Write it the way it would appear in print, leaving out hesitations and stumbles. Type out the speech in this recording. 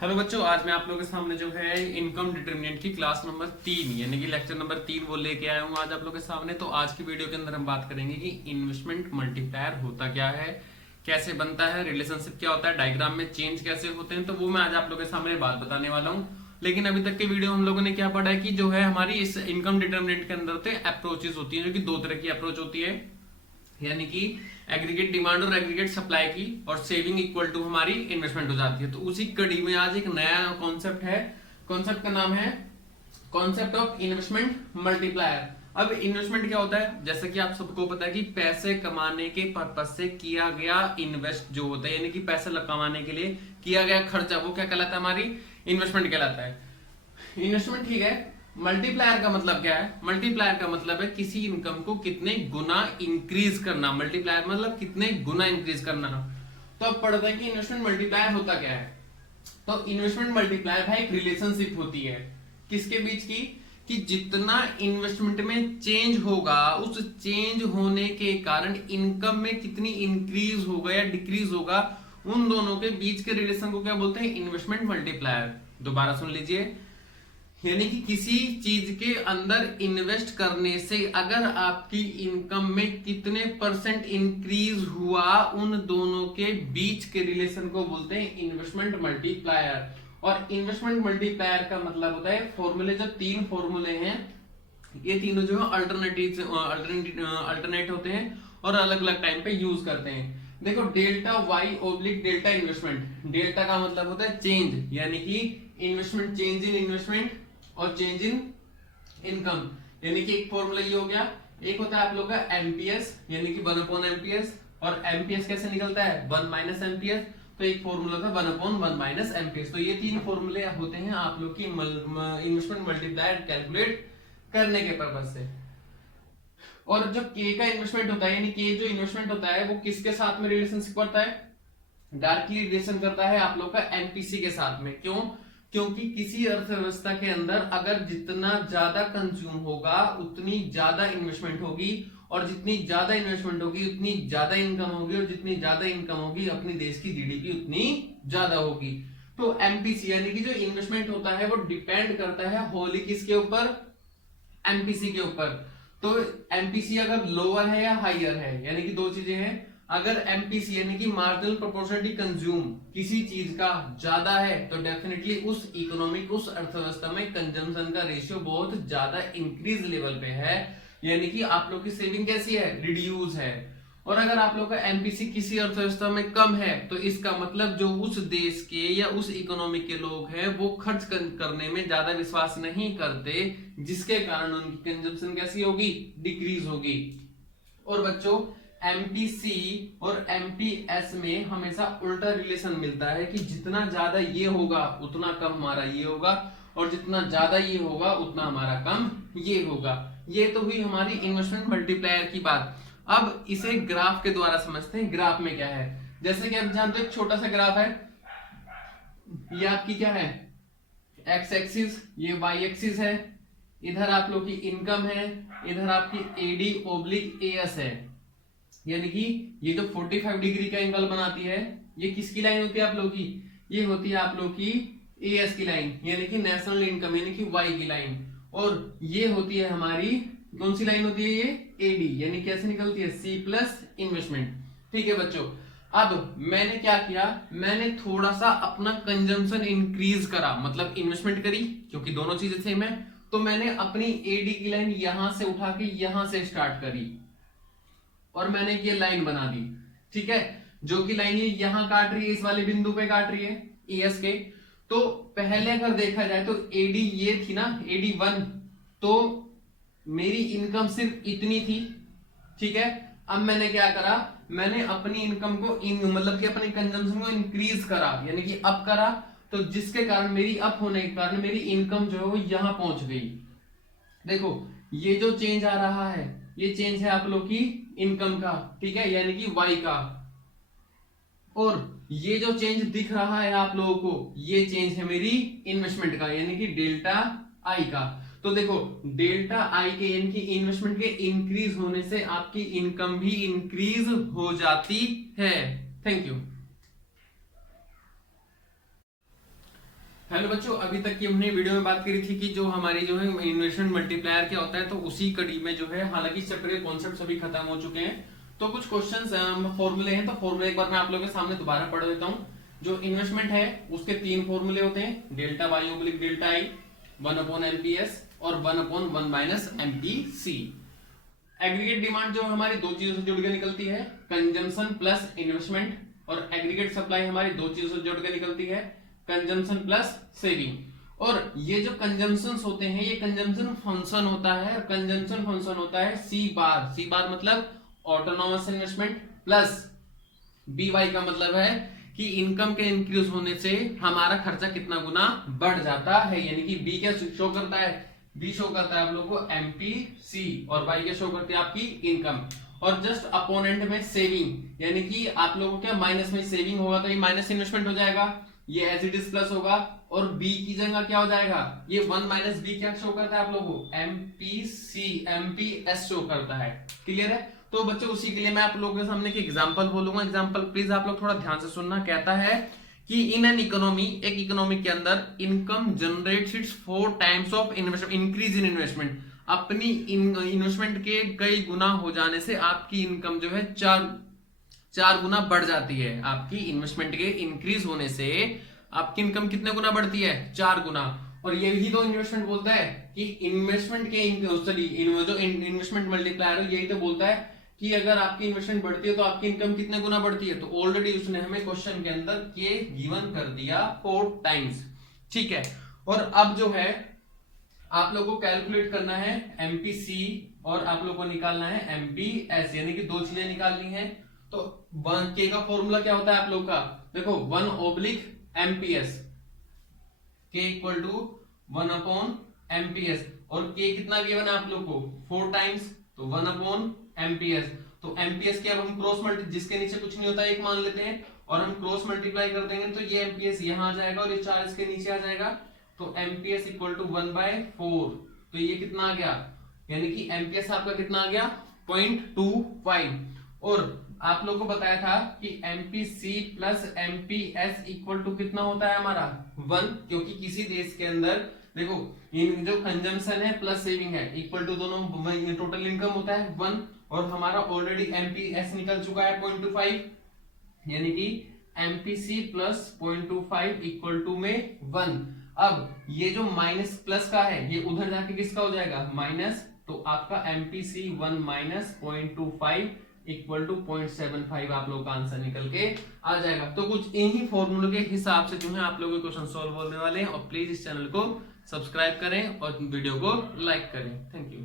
Hello बच्चों, आज मैं आप लोगों के सामने जो है इनकम डिटरमिनेंट की क्लास नंबर 3 यानी कि लेक्चर नंबर 3 वो लेके आया हूँ आज आप लोगों के सामने। तो आज की वीडियो के अंदर हम बात करेंगे कि इन्वेस्टमेंट मल्टीप्लायर होता क्या है, कैसे बनता है, रिलेशनशिप क्या होता है, डायग्राम में चेंज कैसे होते हैं। तो वो मैं आज आप लोगों के सामने बात बताने वाला हूँ। लेकिन अभी तक के वीडियो हम लोगों ने क्या पढ़ा है कि जो है हमारी इस इनकम डिटरमिनेंट के अंदर तो अप्रोचेज होती है, जो कि दो तरह की अप्रोच होती है, यानी कि एग्रीगेट डिमांड और एग्रीगेट सप्लाई की, और सेविंग इक्वल टू हमारी इन्वेस्टमेंट हो जाती है। तो उसी कड़ी में आज एक नया कॉन्सेप्ट है, कॉन्सेप्ट का नाम है कॉन्सेप्ट ऑफ इन्वेस्टमेंट मल्टीप्लायर। अब इन्वेस्टमेंट क्या होता है, जैसे कि आप सबको पता है कि पैसे कमाने के पर्पज से किया गया इन्वेस्ट जो होता है, यानी कि पैसे कमाने के लिए किया गया खर्चा, वो क्या कहलाता है, हमारी इन्वेस्टमेंट कहलाता है। इन्वेस्टमेंट ठीक है। मल्टीप्लायर का मतलब क्या है? मल्टीप्लायर का मतलब है किसी इनकम को कितने गुना इंक्रीज करना। मल्टीप्लायर मतलब कितने गुना इंक्रीज करना। तो अब पढ़ते हैं कि इन्वेस्टमेंट मल्टीप्लायर होता क्या है। तो इन्वेस्टमेंट मल्टीप्लायर भाई एक रिलेशनशिप होती है किसके बीच की, कि जितना इन्वेस्टमेंट में चेंज होगा उस चेंज होने के कारण इनकम में कितनी इंक्रीज होगा या डिक्रीज होगा, उन दोनों के बीच के रिलेशन को क्या बोलते हैं, इन्वेस्टमेंट मल्टीप्लायर। दोबारा सुन लीजिए, यानी कि किसी चीज के अंदर इन्वेस्ट करने से अगर आपकी इनकम में कितने परसेंट इंक्रीज हुआ, उन दोनों के बीच के रिलेशन को बोलते हैं इन्वेस्टमेंट मल्टीप्लायर। और इन्वेस्टमेंट मल्टीप्लायर का मतलब होता है, फॉर्मूले जो तीन फॉर्मूले हैं, ये तीनों जो है अल्टरनेट होते हैं और अलग अलग टाइम पे यूज करते हैं। देखो, delta y oblique delta investment. Delta का मतलब होता है चेंज, यानी कि इन्वेस्टमेंट, चेंज इन इन्वेस्टमेंट और चेंज इन इनकम, यानी कि एक फॉर्मूला ये हो गया। एक होता है आप लोग का एमपीएस, यानी कि 1/एमपीएस। और एमपीएस कैसे निकलता है, 1 माइनस एमपीएस। तो एक फॉर्मूला था 1/1 माइनस एमपीएस। तो ये तीन फॉर्मूले होते हैं आप लोग की इन्वेस्टमेंट मल्टीप्लायर कैलकुलेट करने के पर्पज से। और जो के का इन्वेस्टमेंट होता है, यानी के जो इन्वेस्टमेंट होता है वो किसके साथ में रिलेशनशिप करता है, डायरेक्टली रिलेशन करता है आप लोग का एमपीसी के साथ में। क्यों? क्योंकि किसी अर्थव्यवस्था के अंदर अगर जितना ज्यादा कंज्यूम होगा उतनी ज्यादा इन्वेस्टमेंट होगी, और जितनी ज्यादा इन्वेस्टमेंट होगी उतनी ज्यादा इनकम होगी, और जितनी ज्यादा इनकम होगी अपनी देश की जीडीपी उतनी ज्यादा होगी। तो एमपीसी यानी कि जो इन्वेस्टमेंट होता है वो डिपेंड करता है होली किसके ऊपर, एमपीसी के ऊपर। तो एमपीसी अगर लोअर है या हाइयर है, यानी कि दो चीजें हैं। अगर एमपीसी यानी कि मार्जिनल प्रोपोर्शनलिटी कंज्यूम किसी चीज का ज्यादा है तो डेफिनेटली उस इकोनॉमिक, उस अर्थव्यवस्था में कंजम्पशन का रेशियो बहुत ज्यादा इंक्रीज लेवल पे है, यानी कि आप लोग की सेविंग कैसी है, रिड्यूस है। और अगर आप लोग का एमपीसी किसी अर्थव्यवस्था में कम है तो इसका मतलब जो उस देश के या उस इकोनॉमी के लोग हैं वो खर्च करने में ज्यादा विश्वास नहीं करते, जिसके कारण उनकी कंजम्पशन कैसी होगी, डिक्रीज होगी। और बच्चों, एमपीसी और एमपीएस में हमेशा उल्टा रिलेशन मिलता है कि जितना ज्यादा ये होगा उतना कम हमारा ये होगा, और जितना ज्यादा ये होगा उतना हमारा कम ये होगा। ये तो हुई हमारी इन्वेस्टमेंट मल्टीप्लायर की बात। अब इसे ग्राफ के द्वारा समझते हैं, ग्राफ में क्या है। जैसे कि आप जानते हो एक छोटा सा ग्राफ है, ये आपकी क्या है, एक्स एक्सिस, ये वाई एक्सिस है, इधर आप लोग की इनकम है, इधर आपकी एडी ओब्लिक एएस है, यानी कि ये जो 45 डिग्री का एंगल बनाती है ये किसकी लाइन होती है आप लोग की, ये होती है आप लोग की एएस की लाइन, यानी कि नेशनल इनकम, यानी कि वाई की लाइन। और ये होती है हमारी कौन सी लाइन होती है, ये एडी, यानी कैसे निकलती है, सी प्लस इन्वेस्टमेंट। ठीक है बच्चों, अब मैंने क्या किया, मैंने थोड़ा सा अपना कंजम्पशन इंक्रीज करा, मतलब इन्वेस्टमेंट करी, क्योंकि दोनों चीजें सेम है। तो मैंने अपनी एडी की लाइन यहां से उठा के यहां से स्टार्ट करी और मैंने ये लाइन बना दी। ठीक है, जो कि लाइन ये यहां काट रही है, इस वाले बिंदु पे काट रही है एएस के। तो पहले अगर देखा जाए तो एडी ये थी ना, एडी 1, तो मेरी इनकम सिर्फ इतनी थी। ठीक है, अब मैंने क्या करा, मैंने अपनी इनकम को मतलब कि अपने कंजम्पशन को इंक्रीज करा, यानी कि अप करा। तो जिसके कारण मेरी अप होने के कारण मेरी इनकम जो है वो यहां पहुंच गई। देखो, ये जो चेंज आ रहा है ये चेंज है आप लोग की इनकम का, ठीक है, यानी कि वाई का। और ये जो चेंज दिख रहा है आप लोगों को ये चेंज है मेरी इन्वेस्टमेंट का, यानी कि डेल्टा आई का। तो देखो, डेल्टा आई के यानी कि इन्वेस्टमेंट के इंक्रीज होने से आपकी इनकम भी इंक्रीज हो जाती है। Thank you. हेलो बच्चों, अभी तक की हमने वीडियो में बात करी थी कि जो हमारी जो है इन्वेस्टमेंट मल्टीप्लायर क्या होता है, तो उसी कड़ी में जो है, हालांकि चैप्टर के कॉन्सेप्ट सभी खत्म हो चुके हैं, तो कुछ क्वेश्चंस फॉर्मूले हैं, तो फॉर्मूले एक बार मैं आप लोगों के सामने दोबारा पढ़ देता हूँ। जो इन्वेस्टमेंट है उसके 3 फॉर्मूले होते हैं, delta y oblique delta i, 1/MPS और 1/1 - MPC। एग्रीगेट डिमांड जो हमारी 2 चीजों से जुड़ के निकलती है, कंजम्पशन प्लस इन्वेस्टमेंट, और एग्रीगेट सप्लाई हमारी 2 चीजों से जुड़ के निकलती है, कंजम्पशन प्लस सेविंग। और ये जो कंजम्पशन होते हैं, ये कंजम्पशन फंक्शन होता है, कंजम्पशन फंक्शन होता है सी बार। सी बार मतलब autonomous investment, plus b y का मतलब है कि इनकम के इंक्रीज होने से हमारा खर्चा कितना गुना बढ़ जाता है। यानी कि बी क्या शो करता है, बी शो करता है आप लोगों को एमपीसी, और वाई क्या शो करती है आपकी इनकम। और जस्ट अपोनेंट में सेविंग, यानी कि आप लोगों को क्या माइनस में सेविंग होगा, तो ये माइनस इन्वेस्टमेंट हो जाएगा, ये एज इट इज प्लस होगा, और बी की जगह क्या हो जाएगा, ये 1 - बी क्या शो करता है आप लोगों को, एमपीसी एमपीएस शो करता है। क्लियर है। तो बच्चों उसी के लिए मैं आप लोगों के सामने एक एग्जांपल बोलूंगा। एग्जांपल प्लीज आप लोग थोड़ा ध्यान से सुनना। कहता है कि इन एन इकोनॉमी, एक इकोनॉमी के अंदर income generates 4 times of investment, increase in investment, अपनी इन्वेस्टमेंट के कई गुना हो जाने से आपकी इनकम जो है चार गुना बढ़ जाती है। आपकी इन्वेस्टमेंट के इंक्रीज होने से आपकी इनकम कितने गुना बढ़ती है, 4 गुना। और यही तो इन्वेस्टमेंट बोलता है कि इन्वेस्टमेंट के जो इन्वेस्टमेंट मल्टीप्लायर है, यही तो बोलता है कि अगर आपकी इन्वेस्टमेंट बढ़ती है तो आपकी इनकम कितने गुना बढ़ती है। तो ऑलरेडी उसने हमें क्वेश्चन के अंदर ये गिवन कर दिया 4 टाइम्स। ठीक है। और अब जो है आप लोगों को कैलकुलेट करना है एमपीसी, और आप लोगों को निकालना है एमपीएस, यानी कि 2 चीजें निकालनी है। तो के का फॉर्मूला क्या होता है आप लोग का, देखो 1/MPS, के इक्वल टू 1/MPS, और के कितना गिवन है आप लोग को 4 टाइम्स, तो 1/MPS। तो एमपीएस की अब हम क्रॉस मल्टी, जिसके नीचे कुछ नहीं होता एक मान लेते हैं, और हम क्रॉस मल्टीप्लाई कर देंगे तो ये एमपीएस यहां आ जाएगा और ये 4 इसके नीचे आ जाएगा। तो एमपीएस इक्वल टू 1/4, तो ये कितना आ गया, यानी कि एमपीएस आपका कितना आ गया 0.25। और आप लोगों को बताया था कि MPC plus MPS equal to कितना होता है हमारा 1, क्योंकि किसी देश के अंदर देखो इन जो कंजम्पशन है प्लस सेविंग है इक्वल टू दोनों टोटल इनकम होता है 1, और हमारा ऑलरेडी एमपीएस निकल चुका है 0.25, यानी कि एमपीसी प्लस 0.25 इक्वल टू में 1। अब ये जो माइनस प्लस का है ये उधर जाके किसका हो जाएगा माइनस, तो आपका एमपीसी 1 - 0.25 इक्वल टू 0.75 आप लोग का आंसर निकल के आ जाएगा। तो कुछ इन्हीं फॉर्मूलों के हिसाब से जो है आप लोगों के क्वेश्चन सॉल्व होने वाले हैं। और प्लीज इस चैनल को सब्सक्राइब करें और वीडियो को लाइक करें। Thank you.